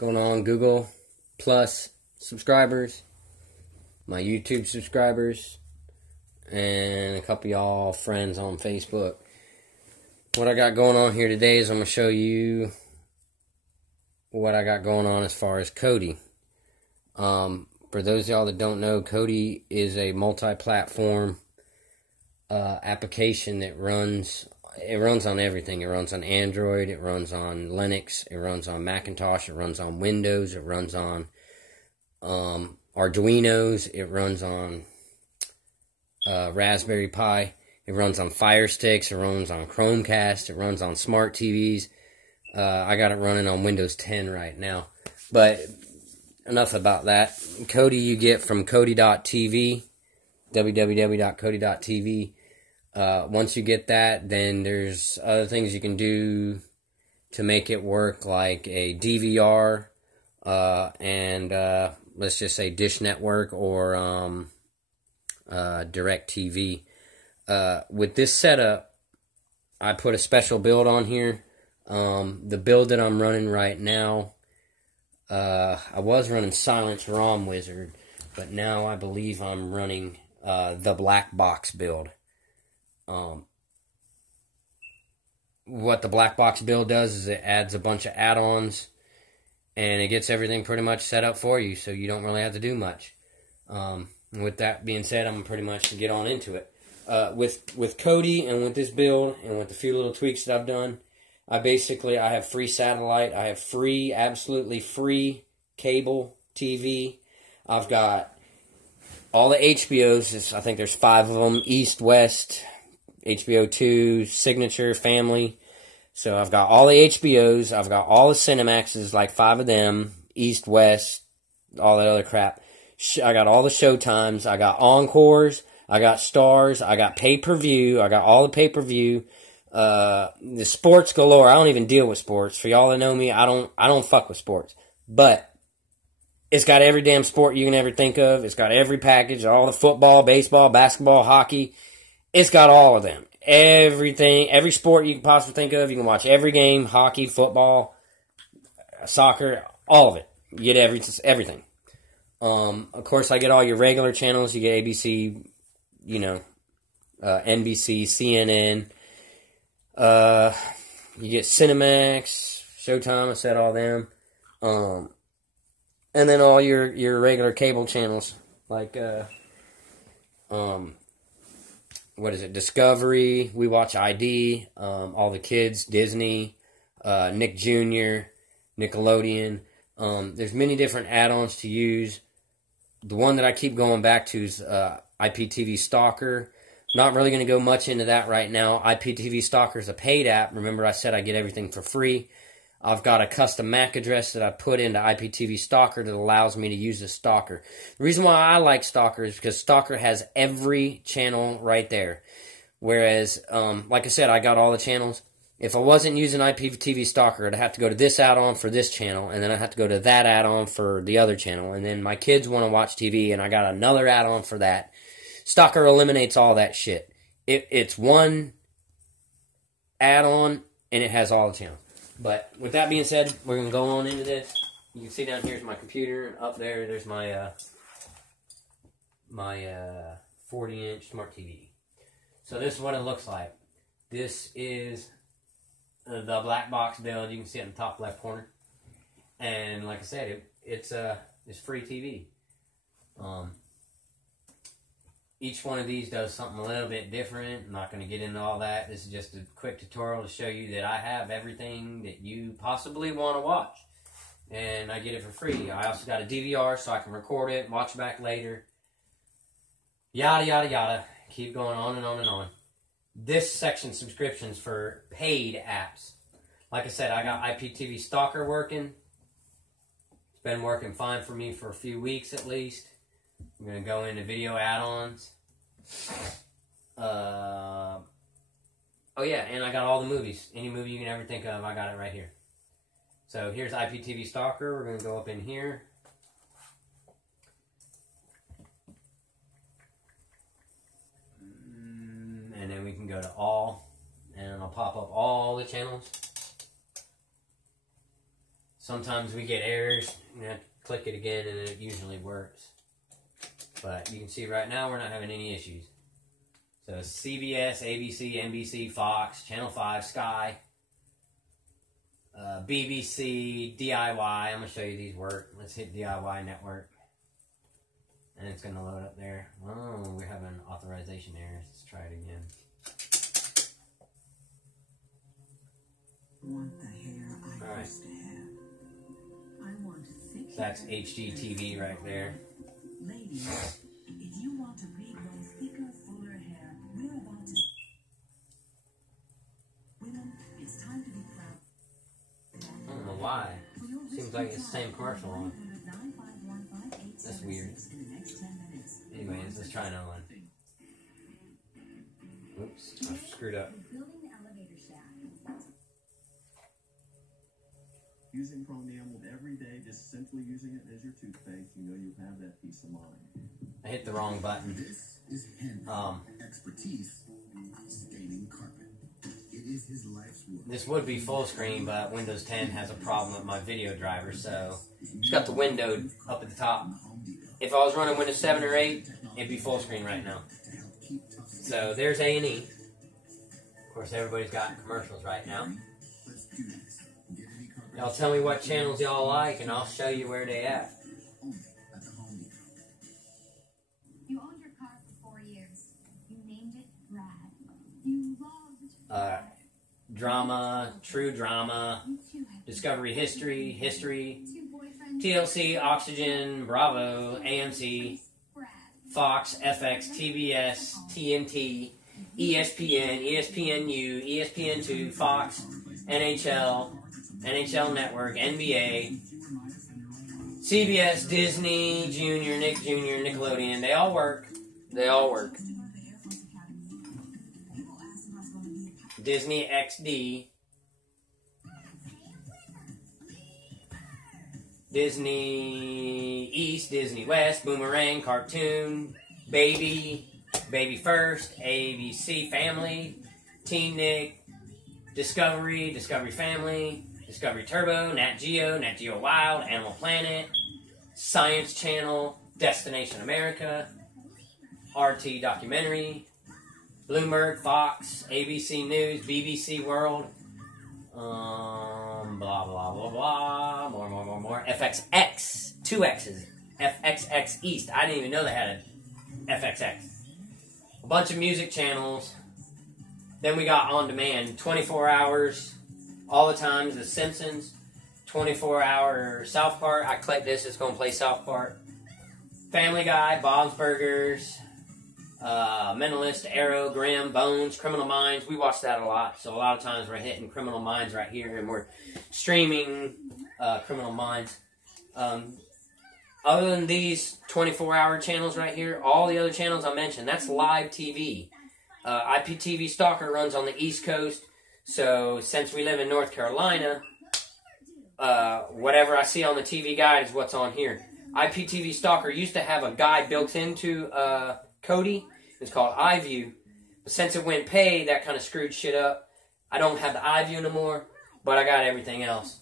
going on, Google Plus subscribers, my YouTube subscribers, and a couple y'all friends on Facebook. What I got going on here today is I'm going to show you what I got going on as far as Kodi. For those of y'all that don't know, Kodi is a multi-platform application that runs on everything. It runs on Android, it runs on Linux, it runs on Macintosh, it runs on Windows, it runs on Arduinos, it runs on Raspberry Pi, it runs on Fire Sticks, it runs on Chromecast, it runs on smart TVs. I got it running on Windows 10 right now. But enough about that. Kodi you get from Kodi.tv, www.kodi.tv. Once you get that, then there's other things you can do to make it work, like a DVR, and let's just say Dish Network or DirecTV. With this setup, I put a special build on here. The build that I'm running right now, I was running Silence ROM Wizard, but now I believe I'm running the Black Box build. What the Black Box build does is it adds a bunch of add-ons, and it gets everything pretty much set up for you, so you don't really have to do much. With that being said, I'm pretty much to get on into it. With Kodi and with this build and with the few little tweaks that I've done, I have free satellite, I have absolutely free cable TV. I've got all the HBOs, I think there's 5 of them, East, West, HBO 2, Signature, Family. So I've got all the HBOs, I've got all the Cinemaxes, like 5 of them, East, West, all that other crap. I got all the Showtimes, I got Encores, I got Stars, I got pay-per-view, I got all the pay-per-view. The sports galore. I don't even deal with sports. For y'all that know me, I don't fuck with sports. But it's got every damn sport you can ever think of. It's got every package, all the football, baseball, basketball, hockey. It's got all of them. Everything, every sport you can possibly think of. You can watch every game, hockey, football, soccer, all of it. You get everything. Of course, I get all your regular channels. You get ABC, NBC, CNN. You get Cinemax, Showtime, I said all them. And then all your regular cable channels, like, what is it, Discovery, We Watch ID, all the kids, Disney, Nick Jr., Nickelodeon. There's many different add-ons to use. The one that I keep going back to is IPTV Stalker. Not really going to go much into that right now. IPTV Stalker is a paid app. Remember I said I get everything for free. I've got a custom MAC address that I put into IPTV Stalker that allows me to use the Stalker. The reason why I like Stalker is because Stalker has every channel right there. Whereas, like I said, I got all the channels. If I wasn't using IPTV Stalker, I'd have to go to this add-on for this channel, and then I'd have to go to that add-on for the other channel. And then my kids want to watch TV, and I got another add-on for that. Stalker eliminates all that shit. It's one add-on, and it has all the channels. But with that being said, we're going to go on into this. You can see down here's my computer, and up there's my 40-inch smart TV. So this is what it looks like. This is the Black Box build. You can see it in the top left corner. And like I said, it's free TV. Each one of these does something a little bit different. I'm not going to get into all that. This is just a quick tutorial to show you that I have everything that you possibly want to watch. And I get it for free. I also got a DVR so I can record it, watch it back later. Yada, yada, yada. Keep going on and on and on. This section, subscriptions for paid apps. Like I said, I got IPTV Stalker working. It's been working fine for me for a few weeks at least. I'm going to go into video add-ons. Oh yeah, and I got all the movies. Any movie you can ever think of, I got it right here. So here's IPTV Stalker. We're going to go up in here. And then we can go to all. And I'll pop up all the channels. Sometimes we get errors, and you have to click it again, and it usually works. But you can see right now we're not having any issues. So CBS, ABC, NBC, Fox, Channel 5, Sky, BBC, DIY. I'm going to show you these work. Let's hit DIY network. And it's going to load up there. Oh, we're having authorization errors. Let's try it again. Want the hair I All right. used to have. I want to thick So that's hair. HGTV right there. Ladies, if you want to regrow thicker, fuller hair, we're about to... Women, it's time to be proud. I don't know why. Seems like it's the same commercial on. That's weird. Anyways, let's try another one. Oops, I screwed up. Using Pro-Enamel every day, just simply using it as your toothpaste, you know you have that peace of mind. I hit the wrong button. This is Henry. Expertise staining carpet. It is his life's work. This would be full screen, but Windows 10 has a problem with my video driver, so it's got the window up at the top. If I was running Windows 7 or 8, it'd be full screen right now. So there's A&E. Of course, everybody's got commercials right now. Let's do this. Get any carpet Y'all tell me what channels y'all like, and I'll show you where they at. only at the Home Depot. You owned your car for 4 years. You named it Brad. You loved Drama, true drama, you two had Discovery History, History, two boyfriends. TLC, Oxygen, Bravo, AMC, Brad. Fox, FX, TBS, TNT, ESPN, ESPNU, ESPN2, Fox, NHL, NHL Network, NBA, CBS, Disney, Junior, Nick Jr., Nickelodeon. They all work. They all work. Disney XD, Disney East, Disney West, Boomerang, Cartoon, Baby, Baby First, ABC Family, Teen Nick, Discovery, Discovery Family, Discovery Turbo, Nat Geo Wild, Animal Planet, Science Channel, Destination America, RT Documentary, Bloomberg, Fox, ABC News, BBC World, blah, blah, blah, blah, more, FXX, 2 X's, FXX East, I didn't even know they had an FXX, a bunch of music channels, then we got On Demand, 24 hours, all the times, The Simpsons, 24-hour South Park, I click this, it's going to play South Park, Family Guy, Bob's Burgers, Mentalist, Arrow, Grimm, Bones, Criminal Minds. We watch that a lot. So a lot of times we're hitting Criminal Minds right here, and we're streaming Criminal Minds. Other than these 24-hour channels right here, all the other channels I mentioned, that's live TV. IPTV Stalker runs on the East Coast. So since we live in North Carolina, whatever I see on the TV guide is what's on here. IPTV Stalker used to have a guide built into Kodi. It's called iView. But since it went paid, that kind of screwed shit up. I don't have the iView no more, but I got everything else.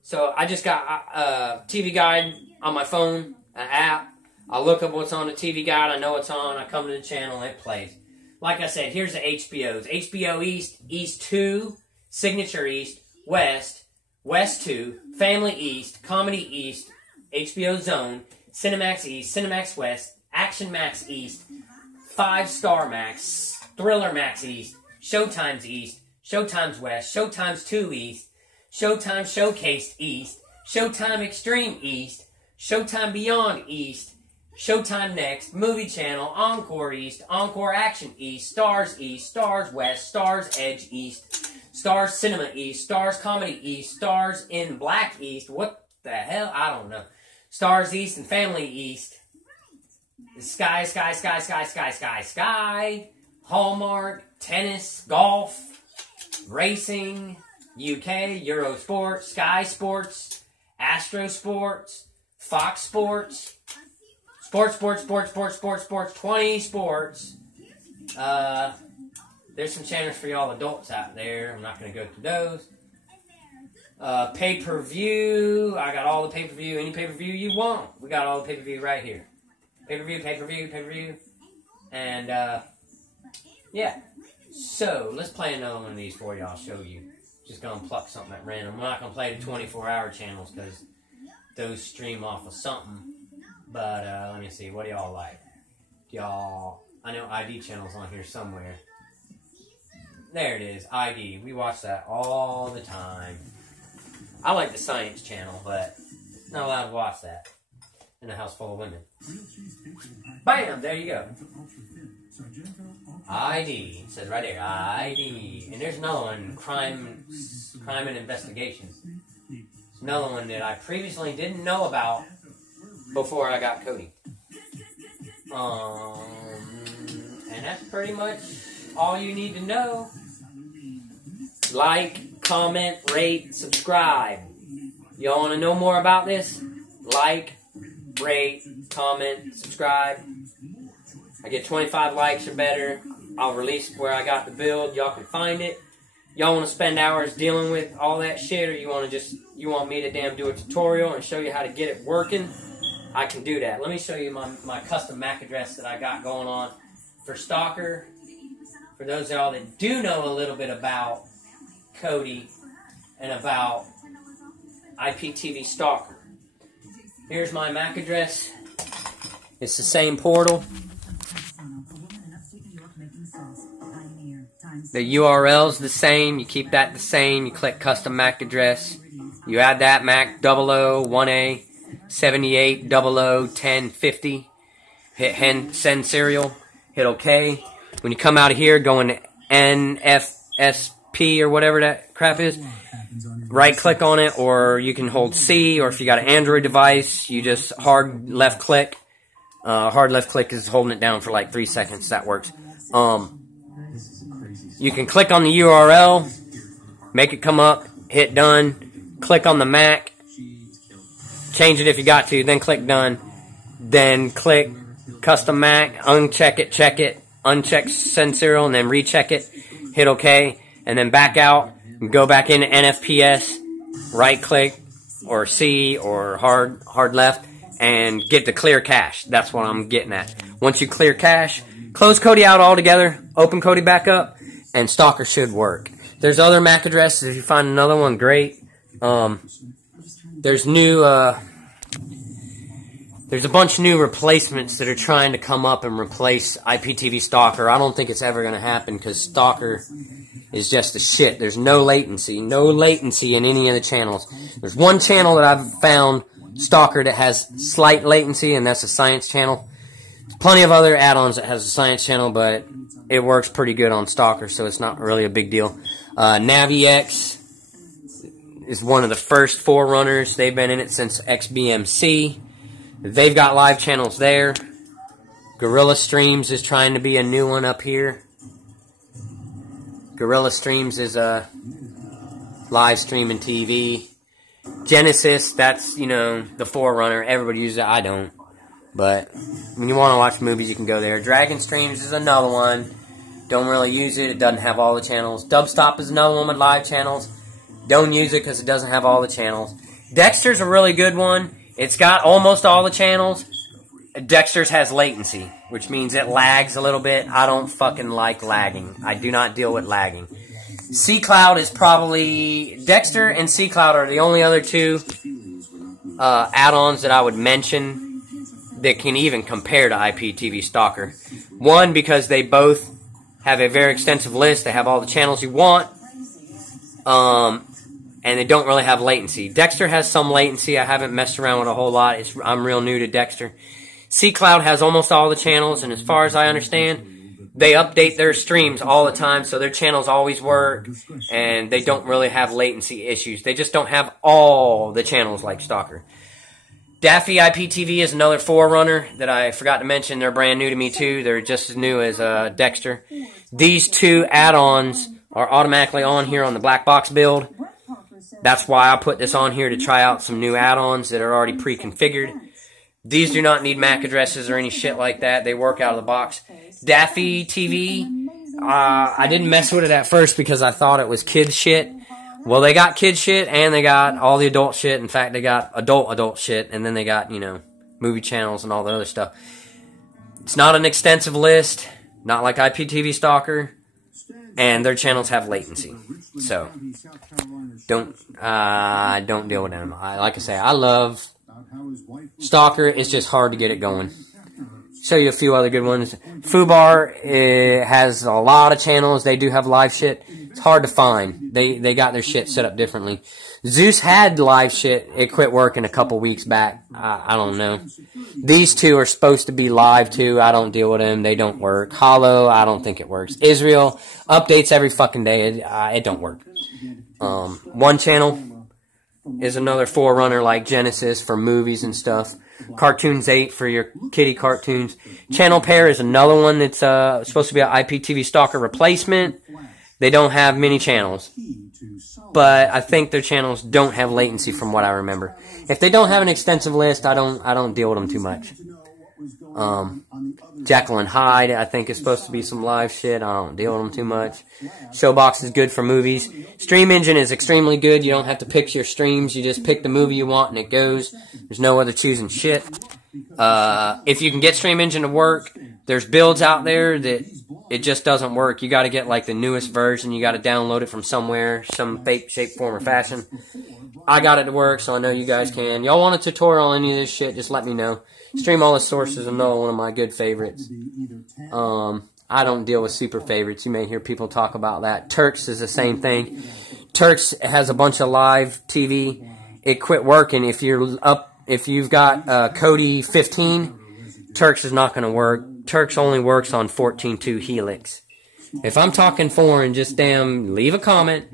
So I just got TV Guide on my phone, an app. I look up what's on the TV Guide. I know what's on. I come to the channel and it plays. Like I said, here's the HBOs. HBO East, East 2, Signature East, West, West 2, Family East, Comedy East, HBO Zone, Cinemax East, Cinemax West, Action Max East, 5 Star Max, Thriller Max East, Showtime's East, Showtime's West, Showtime's 2 East, Showtime Showcase East, Showtime Extreme East, Showtime Beyond East, Showtime Next, Movie Channel, Encore East, Encore Action East, Stars East, Stars West, Stars Edge East, Stars Cinema East, Stars Comedy East, Stars in Black East, what the hell? I don't know. Stars East and Family East. Sky, Hallmark, tennis, golf, racing, UK, Eurosport, Sky Sports, Astro Sports, Fox Sports, Sports, 20 Sports. There's some channels for y'all adults out there. I'm not going to go through those. Pay-per-view. I got all the pay-per-view. Any pay-per-view you want. We got all the pay-per-view right here. Pay-per-view, pay-per-view, pay-per-view. And, yeah. So, let's play another one of these for you. I'll show you. Just going to pluck something at random. We're not going to play the 24-hour channels because those stream off of something. But, let me see. What do y'all like? I know ID channel's on here somewhere. There it is. ID. We watch that all the time. I like the Science Channel, but not allowed to watch that in a house full of women. Bam! There you go. ID. It says right there, ID. And there's another one, Crime and Investigations. It's another one that I previously didn't know about before I got Kodi. And that's pretty much all you need to know. Like, comment, rate, subscribe. Y'all want to know more about this? Like, rate, comment, subscribe. I get 25 likes or better. I'll release where I got the build. Y'all can find it. Y'all want to spend hours dealing with all that shit, or you want me to damn do a tutorial and show you how to get it working? I can do that. Let me show you my custom MAC address that I got going on for Stalker. For those of y'all that do know a little bit about Kodi and about IPTV Stalker. Here's my MAC address. It's the same portal. The URL's the same. You keep that the same. You click custom MAC address. You add that MAC 001A 78001050. Hit send serial. Hit OK. When you come out of here, go into NFSP or whatever that crap is. Right click on it, or you can hold C, or if you got an Android device, you just hard left click. Hard left click is holding it down for like 3 seconds. That works. You can click on the URL, make it come up, hit done, click on the MAC, change it if you got to, then click done, then click custom MAC, uncheck it, check it, uncheck send serial, and then recheck it, hit OK, and then back out, and go back into NFPS, right click, or C, or hard left, and get the clear cache. That's what I'm getting at. Once you clear cache, close Kodi out altogether, open Kodi back up, and Stalker should work. There's other MAC addresses. If you find another one, great. There's a bunch of new replacements that are trying to come up and replace IPTV Stalker. I don't think it's ever going to happen because Stalker is just a shit. There's no latency in any of the channels. There's one channel that I've found, Stalker, that has slight latency, and that's the Science Channel. There's plenty of other add-ons that has a Science Channel, but it works pretty good on Stalker, so it's not really a big deal. NaviX is one of the first forerunners. They've been in it since XBMC. They've got live channels there. Gorilla Streams is trying to be a new one up here. Gorilla Streams is a live streaming TV. Genesis, that's, the forerunner. Everybody uses it. I don't. But when you want to watch movies, you can go there. Dragon Streams is another one. Don't really use it. It doesn't have all the channels. Dubstop is another one with live channels. Don't use it because it doesn't have all the channels. Dexter's a really good one. It's got almost all the channels. Dexter's has latency, which means it lags a little bit. I don't fucking like lagging. I do not deal with lagging. C-Cloud is probably... Dexter and C-Cloud are the only other two add-ons that I would mention that can even compare to IPTV Stalker. One, because they both have a very extensive list. They have all the channels you want. And they don't really have latency. Dexter has some latency. I haven't messed around with a whole lot. I'm real new to Dexter. C-Cloud has almost all the channels, and as far as I understand, they update their streams all the time, so their channels always work, and they don't really have latency issues. They just don't have all the channels like Stalker. Daffy IPTV is another forerunner that I forgot to mention. They're brand new to me, too. They're just as new as Dexter. These two add-ons are automatically on here on the Black Box build. That's why I put this on here, to try out some new add-ons that are already pre-configured. These do not need MAC addresses or any shit like that. They work out of the box. Daffy TV, I didn't mess with it at first because I thought it was kid shit. Well, they got kid shit and they got all the adult shit. In fact, they got adult shit, and then they got, you know, movie channels and all the other stuff. It's not an extensive list, not like IPTV Stalker, and their channels have latency. So, don't deal with them. Like I say, I love Stalker. It's just hard to get it going. Show you a few other good ones. Fubar has a lot of channels. They do have live shit. It's hard to find. They got their shit set up differently. Zeus had live shit. It quit working a couple weeks back. I don't know. These two are supposed to be live too. I don't deal with them. They don't work. Hollow, I don't think it works. Israel updates every fucking day. It don't work. One channel is another forerunner like Genesis for movies and stuff. Cartoons 8 for your kiddie cartoons. Channel Pair is another one that's supposed to be an IPTV Stalker replacement. They don't have many channels, but I think their channels don't have latency from what I remember. If they don't have an extensive list, I don't deal with them too much. Jekyll and Hyde, I think, is supposed to be some live shit. I don't deal with them too much. Showbox is good for movies. Stream Engine is extremely good. You don't have to pick your streams. You just pick the movie you want and it goes. There's no other choosing shit. If you can get Stream Engine to work, there's builds out there that it just doesn't work. You got to get like the newest version. You got to download it from somewhere, some fake shape, form, or fashion. I got it to work, so I know you guys can. Y'all want a tutorial on any of this shit, just let me know. Stream All the Sources is another one of my good favorites. I don't deal with super favorites. You may hear people talk about that. Turks is the same thing. Turks has a bunch of live TV. It quit working. If you've got Kodi 15, Turks is not going to work. Turks only works on 14.2 Helix. If I'm talking foreign, just damn leave a comment.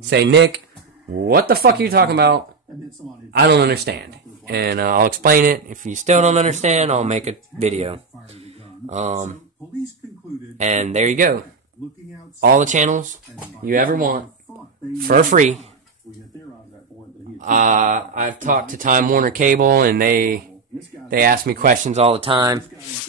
Say, Nick, what the fuck are you talking about? I don't understand. And I'll explain it. If you still don't understand, I'll make a video. And there you go. All the channels you ever want for free. I've talked to Time Warner Cable, and they ask me questions all the time.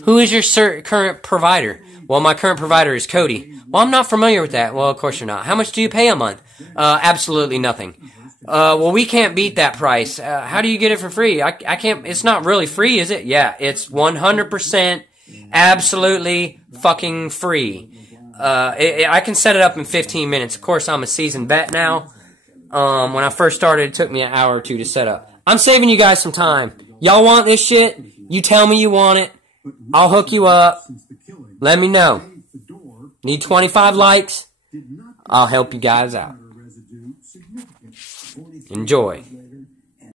Who is your current provider? Well, my current provider is Kodi. Well, I'm not familiar with that. Well, of course you're not. How much do you pay a month? Absolutely nothing. Well, we can't beat that price. How do you get it for free? I can't. It's not really free, is it? Yeah, it's 100% absolutely fucking free. I can set it up in 15 minutes. Of course, I'm a seasoned vet now. When I first started, it took me an hour or two to set up. I'm saving you guys some time. Y'all want this shit? You tell me you want it. I'll hook you up. Let me know. Need 25 likes? I'll help you guys out. Enjoy.